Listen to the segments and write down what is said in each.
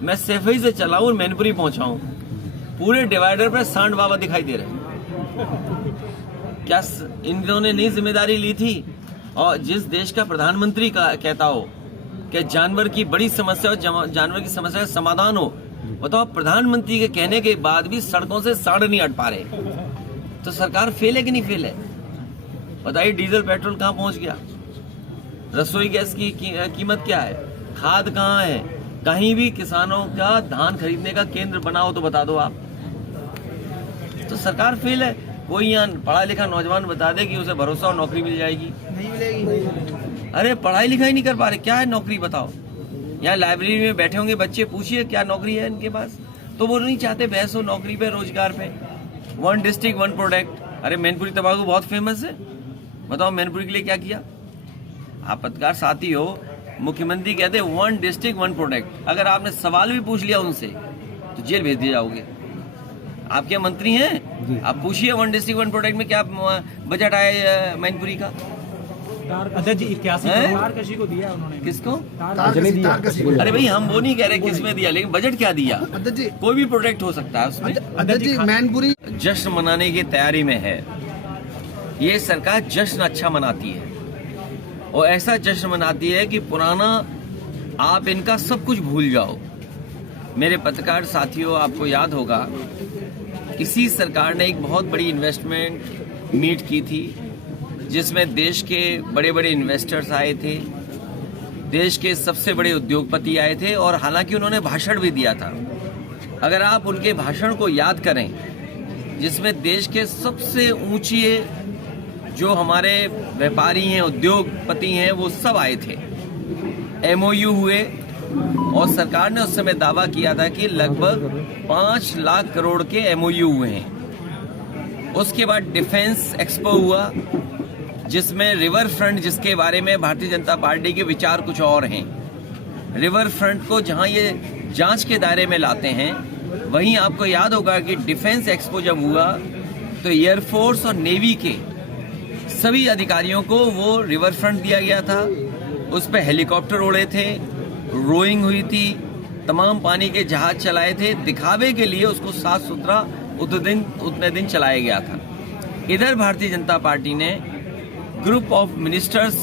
मैं सैफई से चला हूँ, मैनपुरी पहुंचा हूँ, पूरे डिवाइडर पर सांड बाबा दिखाई दे रहे हैं। क्या इन्होंने नई जिम्मेदारी ली थी? और जिस देश का प्रधानमंत्री का कहता हो कि जानवर की बड़ी समस्या हो, जानवर की समस्या का समाधान हो, बताओ प्रधानमंत्री के कहने के बाद भी सड़कों से सांड नहीं हट पा रहे, तो सरकार फेल है कि नहीं फेल है? बताइए, डीजल पेट्रोल कहाँ पहुंच गया? रसोई गैस की कीमत क्या है? खाद कहाँ है? कहीं भी किसानों का धान खरीदने का केंद्र बनाओ तो बता दो आप। तो सरकार फेल है। कोई यहाँ पढ़ा लिखा नौजवान बता दे कि उसे भरोसा और नौकरी मिल जाएगी? नहीं मिलेगी। अरे पढ़ाई लिखाई नहीं कर पा रहे, क्या है नौकरी बताओ? यहाँ लाइब्रेरी में बैठे होंगे बच्चे, पूछिए क्या नौकरी है इनके पास, तो वो नहीं चाहते बहस हो नौकरी पे, रोजगार पे। 1 डिस्ट्रिक्ट 1 प्रोडक्ट। अरे मैनपुरी तंबाकू बहुत फेमस है, बताओ मैनपुरी के लिए क्या किया? आप पत्रकार साथी हो, मुख्यमंत्री कहते 1 डिस्ट्रिक्ट 1 प्रोडक्ट। अगर आपने सवाल भी पूछ लिया उनसे तो जेल भेज दिए जाओगे। आप क्या मंत्री हैं? आप पूछिए 1 डिस्ट्रिक्ट 1 प्रोडक्ट में क्या बजट आया मैनपुरी का? अध्यक्ष जी 81 करोड़ किसी को दिया उन्होंने। किसको? अरे भाई हम वो नहीं कह रहे किसमें दिया, लेकिन बजट क्या दिया? कोई भी प्रोडक्ट हो सकता है उसमें। अध्यक्ष जी मैनपुरी जश्न मनाने की तैयारी में है। ये सरकार जश्न अच्छा मनाती है और ऐसा जश्न मनाती है कि पुराना आप इनका सब कुछ भूल जाओ। मेरे पत्रकार साथियों, आपको याद होगा इसी सरकार ने एक बहुत बड़ी इन्वेस्टमेंट मीट की थी जिसमें देश के बड़े बड़े इन्वेस्टर्स आए थे, देश के सबसे बड़े उद्योगपति आए थे, और हालांकि उन्होंने भाषण भी दिया था। अगर आप उनके भाषण को याद करें, जिसमें देश के सबसे ऊंचे जो हमारे व्यापारी हैं, उद्योगपति हैं, वो सब आए थे। MOU हुए और सरकार ने उस समय दावा किया था कि लगभग 5 लाख करोड़ के MOU हुए हैं। उसके बाद डिफेंस एक्सपो हुआ जिसमें रिवर फ्रंट, जिसके बारे में भारतीय जनता पार्टी के विचार कुछ और हैं। रिवर फ्रंट को जहां ये जांच के दायरे में लाते हैं, वहीं आपको याद होगा कि डिफेंस एक्सपो जब हुआ तो एयरफोर्स और नेवी के सभी अधिकारियों को वो रिवर फ्रंट दिया गया था। उस पर हेलीकॉप्टर उड़े थे, रोइंग हुई थी, तमाम पानी के जहाज चलाए थे, दिखावे के लिए उसको साफ सुथरा उतने दिन चलाया गया था। इधर भारतीय जनता पार्टी ने ग्रुप ऑफ मिनिस्टर्स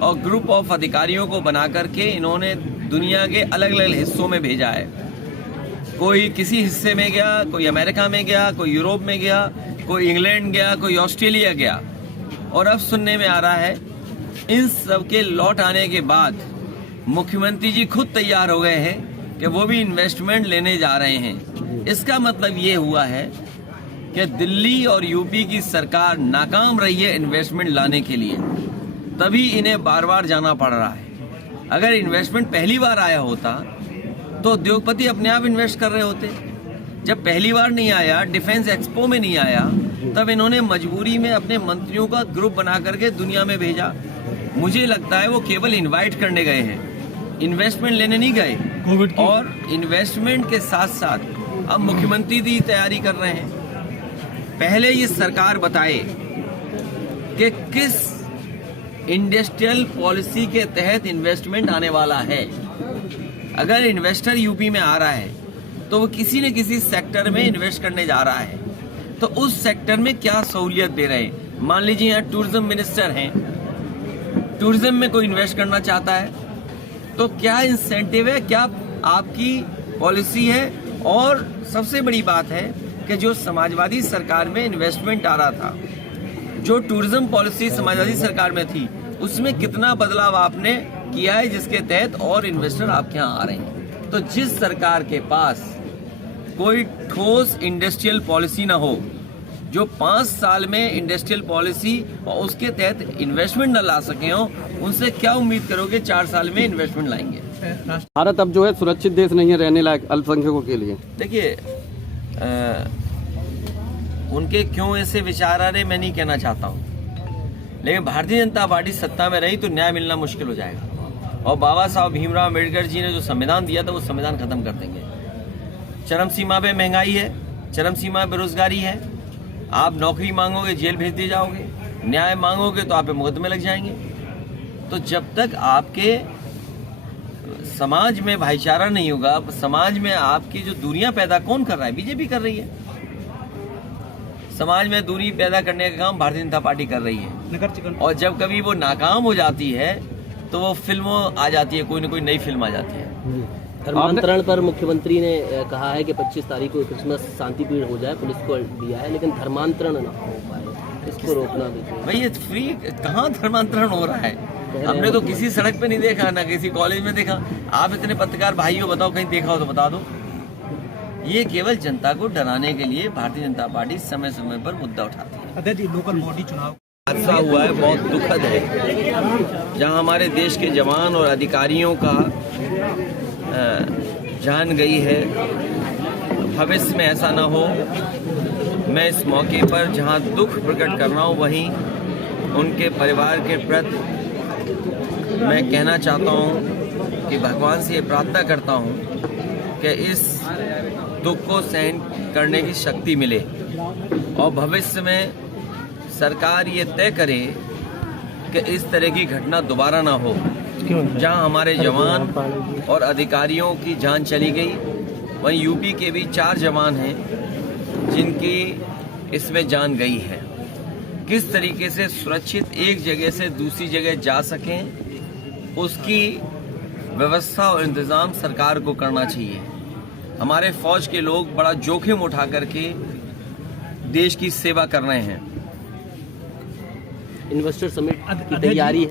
और ग्रुप ऑफ अधिकारियों को बना करके इन्होंने दुनिया के अलग अलग हिस्सों में भेजा है। कोई किसी हिस्से में गया, कोई अमेरिका में गया, कोई यूरोप में गया, कोई इंग्लैंड गया, कोई ऑस्ट्रेलिया गया। और अब सुनने में आ रहा है इन सब के लौट आने के बाद मुख्यमंत्री जी खुद तैयार हो गए हैं कि वो भी इन्वेस्टमेंट लेने जा रहे हैं। इसका मतलब ये हुआ है कि दिल्ली और यूपी की सरकार नाकाम रही है इन्वेस्टमेंट लाने के लिए, तभी इन्हें बार बार जाना पड़ रहा है। अगर इन्वेस्टमेंट पहली बार आया होता तो उद्योगपति अपने आप इन्वेस्ट कर रहे होते। जब पहली बार नहीं आया, डिफेंस एक्सपो में नहीं आया, तब इन्होंने मजबूरी में अपने मंत्रियों का ग्रुप बना करके दुनिया में भेजा। मुझे लगता है वो केवल इनवाइट करने गए हैं, इन्वेस्टमेंट लेने नहीं गए। और इन्वेस्टमेंट के साथ साथ अब मुख्यमंत्री की तैयारी कर रहे हैं। पहले ये सरकार बताए कि किस इंडस्ट्रियल पॉलिसी के तहत इन्वेस्टमेंट आने वाला है। अगर इन्वेस्टर यूपी में आ रहा है तो वो किसी न किसी सेक्टर में इन्वेस्ट करने जा रहा है, तो उस सेक्टर में क्या सहूलियत दे रहे हैं। मान लीजिए यहाँ टूरिज्म मिनिस्टर हैं, टूरिज्म में कोई इन्वेस्ट करना चाहता है तो क्या इंसेंटिव है, क्या आपकी पॉलिसी है। और सबसे बड़ी बात है कि जो समाजवादी सरकार में इन्वेस्टमेंट आ रहा था, जो टूरिज्म पॉलिसी समाजवादी सरकार में थी, उसमें कितना बदलाव आपने किया है जिसके तहत और इन्वेस्टर आपके यहाँ आ रहे हैं। तो जिस सरकार के पास कोई ठोस इंडस्ट्रियल पॉलिसी ना हो, जो 5 साल में इंडस्ट्रियल पॉलिसी और उसके तहत इन्वेस्टमेंट न ला सके हो, उनसे क्या उम्मीद करोगे 4 साल में इन्वेस्टमेंट लाएंगे। भारत अब जो है सुरक्षित देश नहीं है रहने लायक अल्पसंख्यकों के लिए। देखिए, उनके क्यों ऐसे विचार आ रहे मैं नहीं कहना चाहता हूँ, लेकिन भारतीय जनता पार्टी सत्ता में रही तो न्याय मिलना मुश्किल हो जाएगा। और बाबा साहब भीमराव अम्बेडकर जी ने जो संविधान दिया था वो संविधान खत्म कर देंगे। चरम सीमा पे महंगाई है, चरम सीमा पे बेरोजगारी है। आप नौकरी मांगोगे जेल भेज दिए जाओगे, न्याय मांगोगे तो आप पे मुकदमे लग जाएंगे। तो जब तक आपके समाज में भाईचारा नहीं होगा, समाज में आपकी जो दूरियां पैदा कौन कर रहा है? बीजेपी कर रही है। समाज में दूरी पैदा करने का काम भारतीय जनता पार्टी कर रही है। नगर चिकन और जब कभी वो नाकाम हो जाती है तो वो फिल्मों आ जाती है, कोई ना कोई नई फिल्म आ जाती है। धर्मांतरण पर मुख्यमंत्री ने कहा है कि 25 तारीख को क्रिसमस शांतिपूर्ण हो जाए, पुलिस को दिया है, लेकिन धर्मांतरण ना हो पाए, इसको रोकना देखिए। भाई ये फ्री कहाँ धर्मांतरण हो रहा है? हमने तो किसी सड़क पे नहीं देखा, ना किसी कॉलेज में देखा। आप इतने पत्रकार भाइयों बताओ, कहीं देखा हो तो बता दो। ये केवल जनता को डराने के लिए भारतीय जनता पार्टी समय समय पर मुद्दा उठाती है। अध्यक्ष जी, लोकल बॉडी चुनाव हादसा हुआ है, बहुत दुखद है, जहां हमारे देश के जवान और अधिकारियों का जान गई है। भविष्य में ऐसा ना हो। मैं इस मौके पर जहां दुख प्रकट कर रहा हूं, वहीं उनके परिवार के प्रति मैं कहना चाहता हूं कि भगवान से ये प्रार्थना करता हूं कि इस दुख को सहन करने की शक्ति मिले और भविष्य में सरकार ये तय करे कि इस तरह की घटना दोबारा ना हो। जहां हमारे जवान और अधिकारियों की जान चली गई, वहीं यूपी के भी 4 जवान हैं जिनकी इसमें जान गई है। किस तरीके से सुरक्षित एक जगह से दूसरी जगह जा सकें, उसकी व्यवस्था और इंतजाम सरकार को करना चाहिए। हमारे फौज के लोग बड़ा जोखिम उठा करके देश की सेवा कर रहे हैं। इन्वेस्टर समिट की तैयारी है।